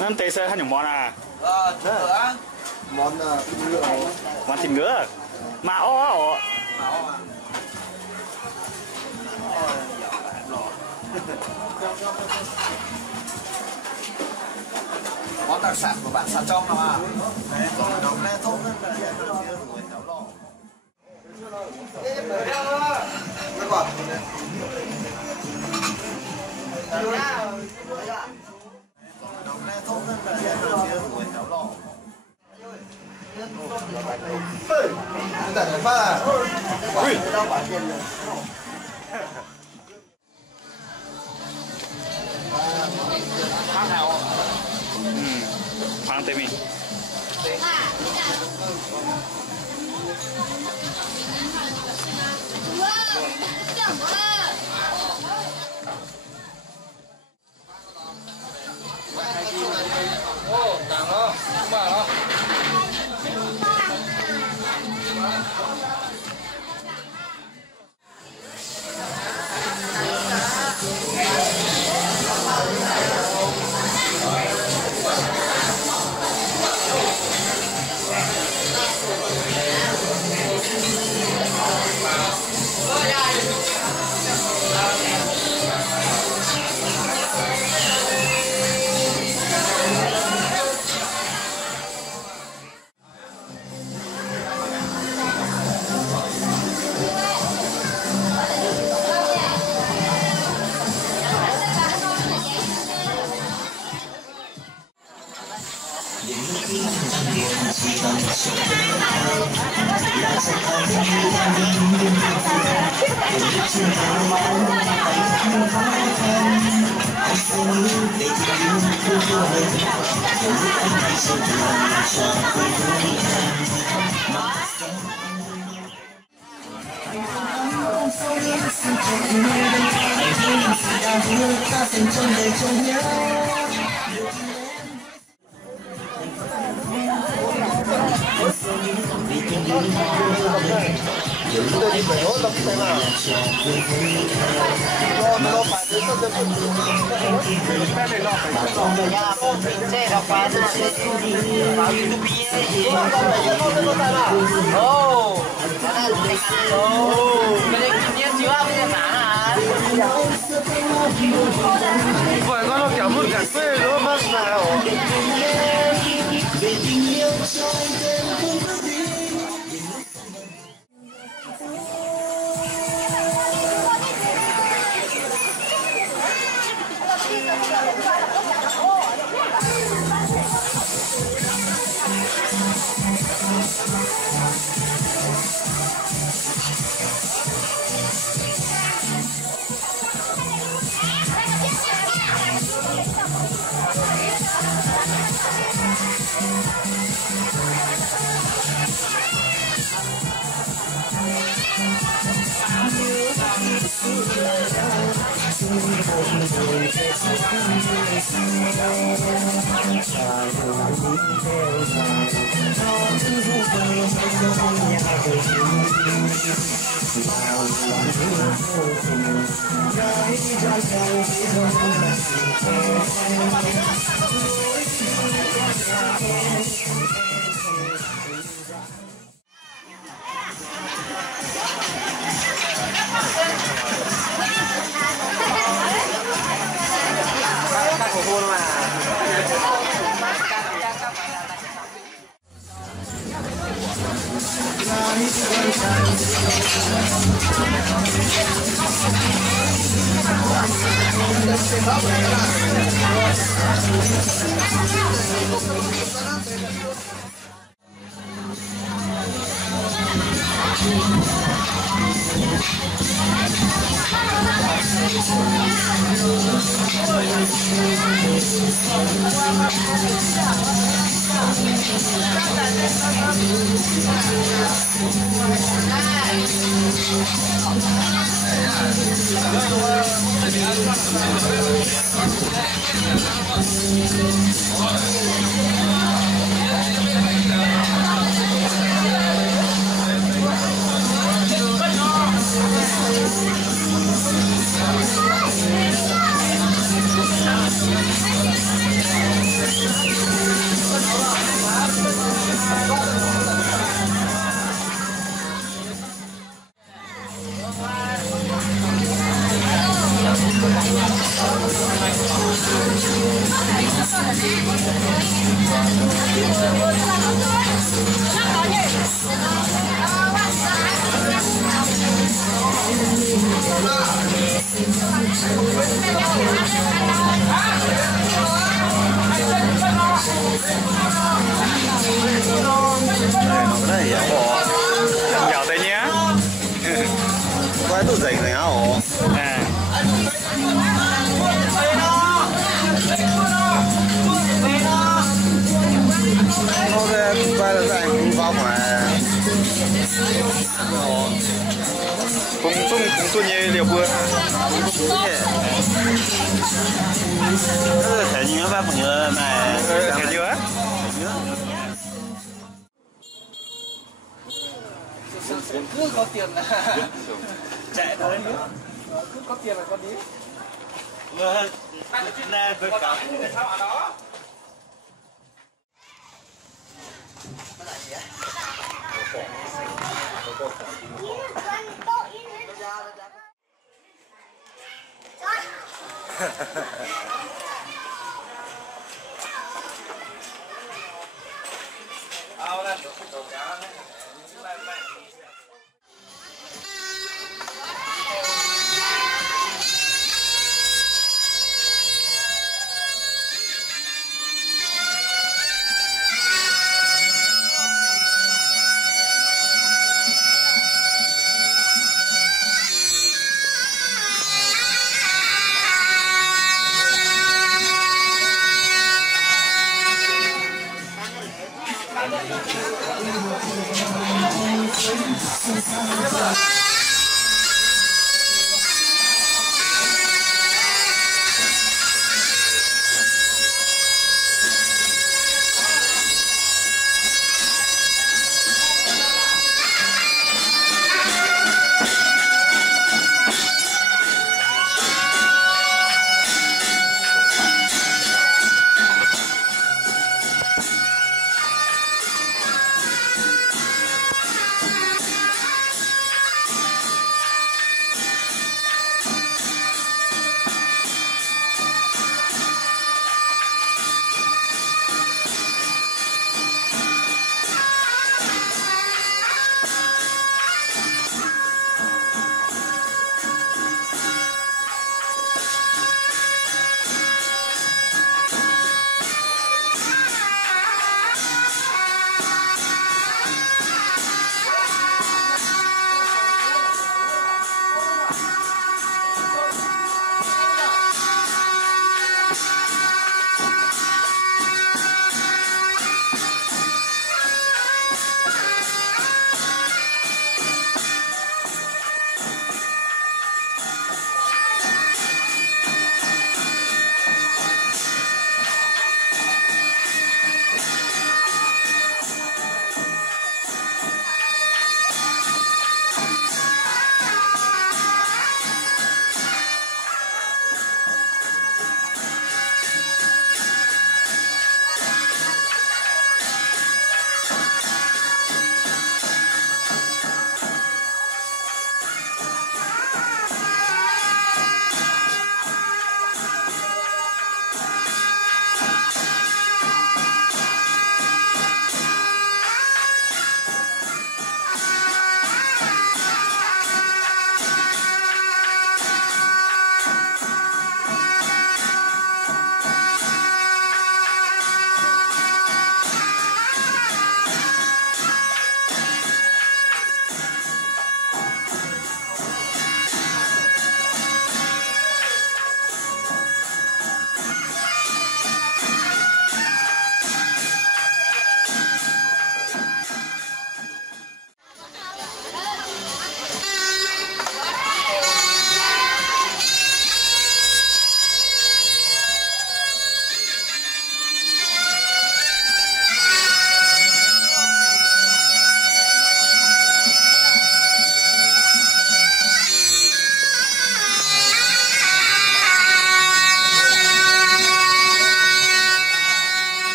Nên tế sơ hay những món à? Món thịt ngựa. Món thịt ngựa. Mà ó. Món đặc sản của bạn Sa Trong nào à? Đồng lê thốt lên là cái quả. Đồng lê thốt lên là cái lò. Tại phải pha. Ui. Phang tê mình. Ô, càng đó, mà đó. Phải con nó kéo một cả quê nó mất nào. Giàu tay nhé. Quay tụ dậy này hả? À. Nó về quay là dậy cũng vào mà. Cũng tuân như liều bữa. Thể như bác cũng nhớ mà. Thấy chưa? Cứ có tiền là chạy tới nữa. Cứ có tiền là con đi. Vâng. Nè, tôi cả.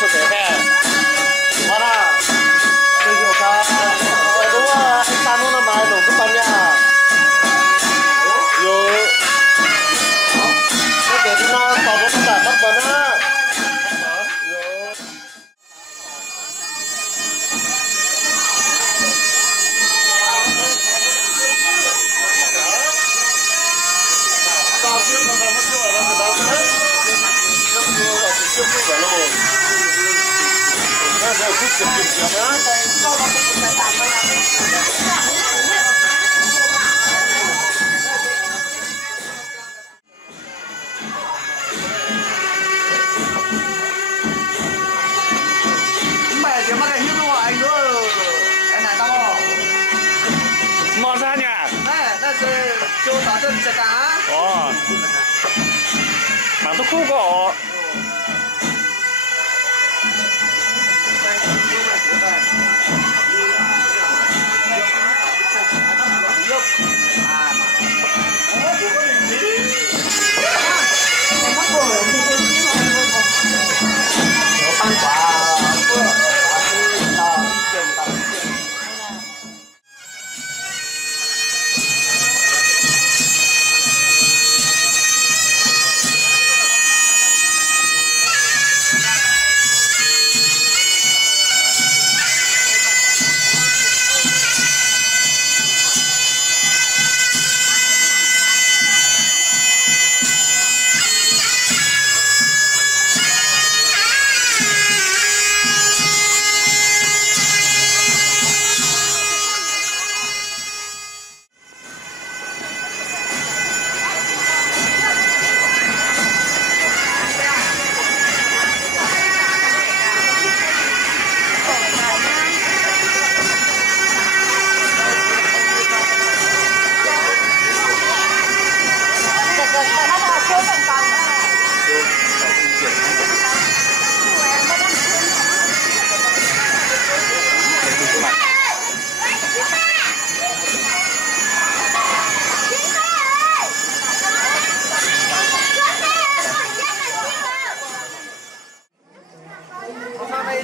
出得开。好啦，这就他，如果还山东的买弄个半年，有，那给他那搞个啥子不呢？有。买什么个运动啊？哟，哎，哪到？毛啥呢？哎，那是就打算这个啊。哦，蛮多苦果。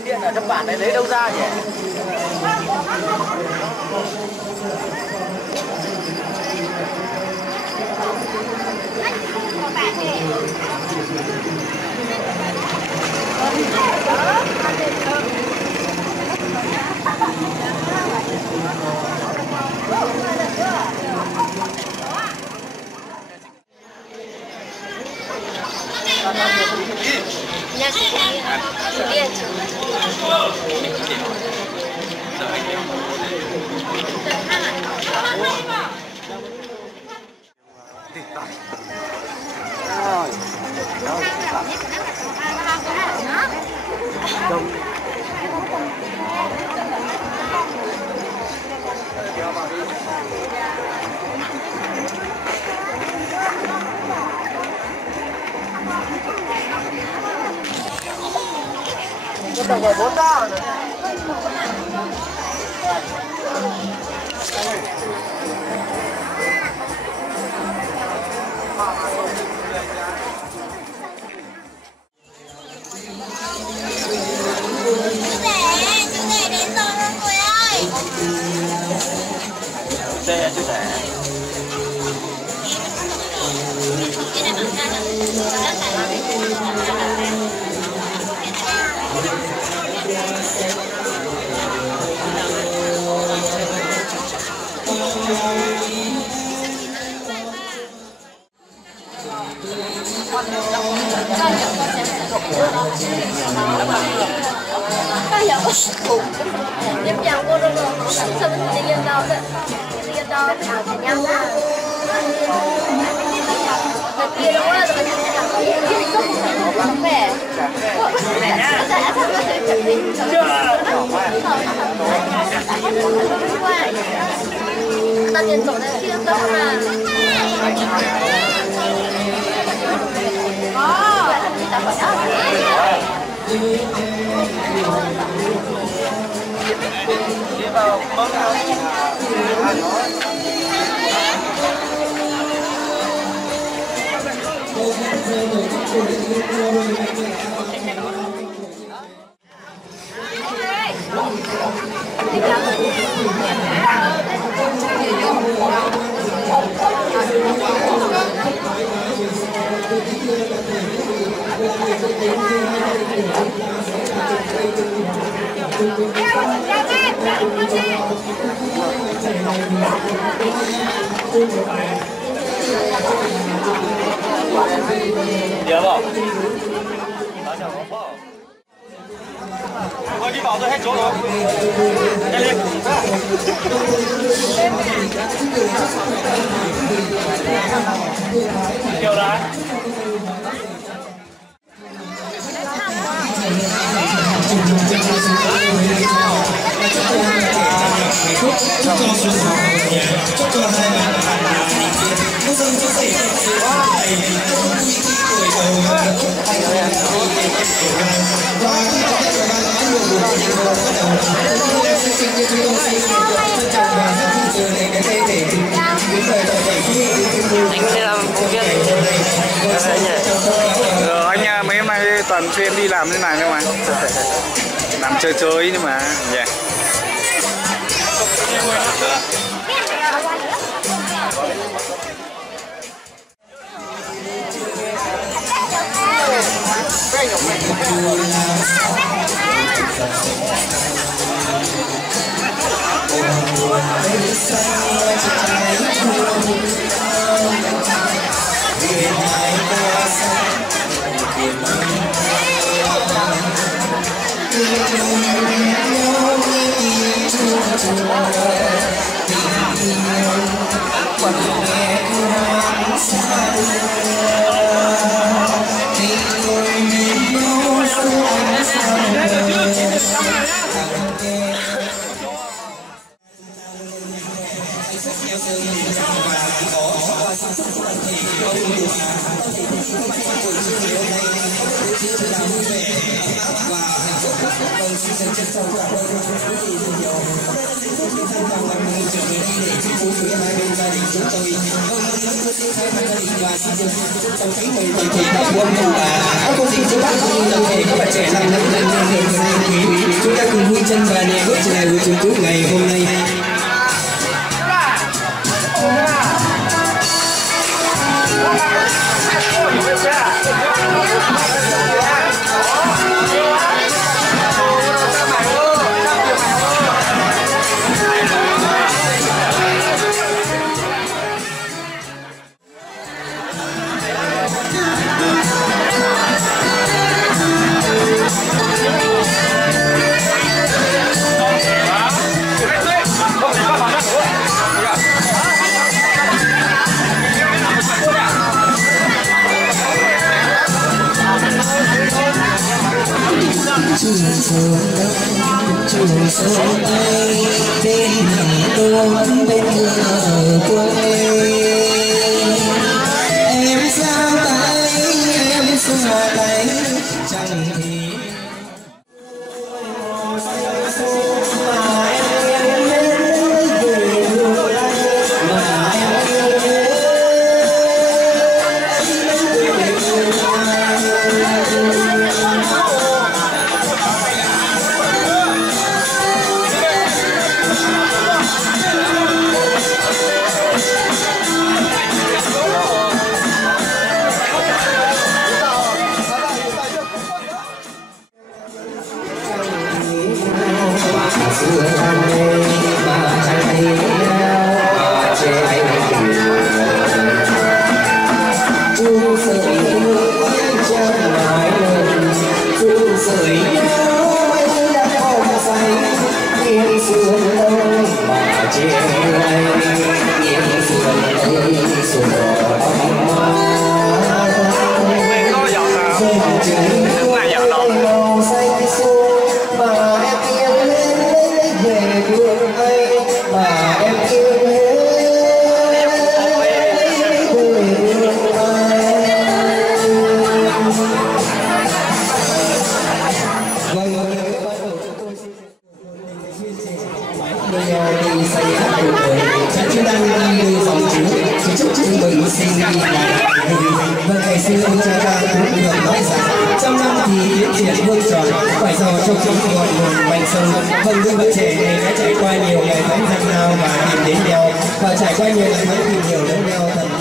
Điện ở trong bản này lấy đâu ra nhỉ? Đồng hồ 4 đo rồi. Xe chứ rẻ. Em chào cô đâu rồi, sao mình đi đâu đấy? Đi đâu chào cả nhau đó. Mà kia đâu á, rồi mình làm cái gì có một vẻ. Mẹ nhá. Dạ, sao nó sẽ chụp hình. Ta tiền tổ này kia đâu mà. Đi vào bấm nào. Được không? Thôi đi vào tôi hết chỗ rồi. Nhanh lên. Kiểu đó. chúc cho xuân hồng nhà, chúc cho hai bạn nhân dân có thể ngày tuổi đầu và chúc anh và khi có các bạn đã nhiều buổi bắt đầu chương trình như chúng tôi xin trân trọng và rất vui giờ này đến đây để đến thời đại bảy anh sẽ làm phóng viên anh mấy hôm nay toàn xuyên đi làm thế này thôi mà làm chơi chơi nhưng mà yeah. Chúng ta cùng vui chân và nhẹ bước trở lại với chúng tôi ngày hôm nay. Trường sơn tây bên hàng đôn bên bờ quê em sao tay em xua tay chẳng thì trong năm thì tiến triển vuông tròn phải giàu trong chính ngọn nguồn mạnh sâu. Vâng, đôi bạn trẻ này đã trải qua nhiều ngày tháng gian lao và tìm đến đèo và trải qua nhiều ngày tháng tìm hiểu lẫn nhau thật là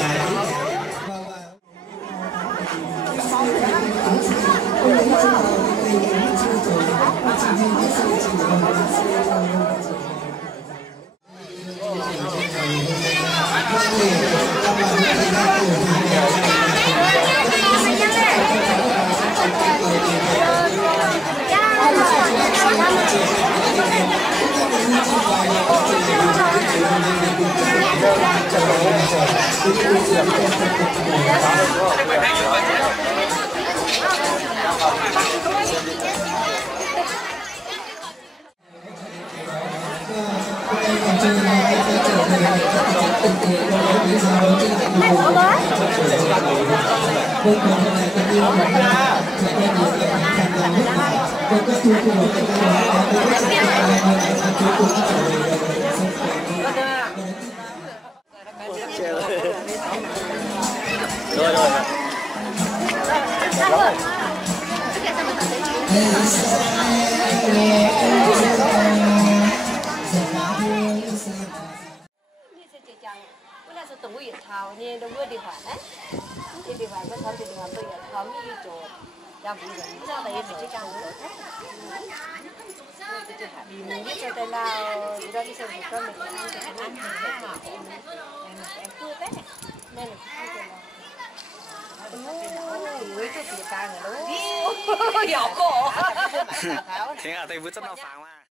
tổng ủy thảo như đông người đi hoàn đấy, đi hoàn vẫn tháo thì đi hoàn tôi là tháo như chỗ làm gì vậy? Sao lại mình chỉ càng nữa? Vì mình biết cho tay nào ra đi xem con mình ăn thì ăn em cưa đấy nên là không tiền nào. Ôi tôi bị càng rồi đó, giọt cổ. Thế à, thầy vứt rất là phẳng mà.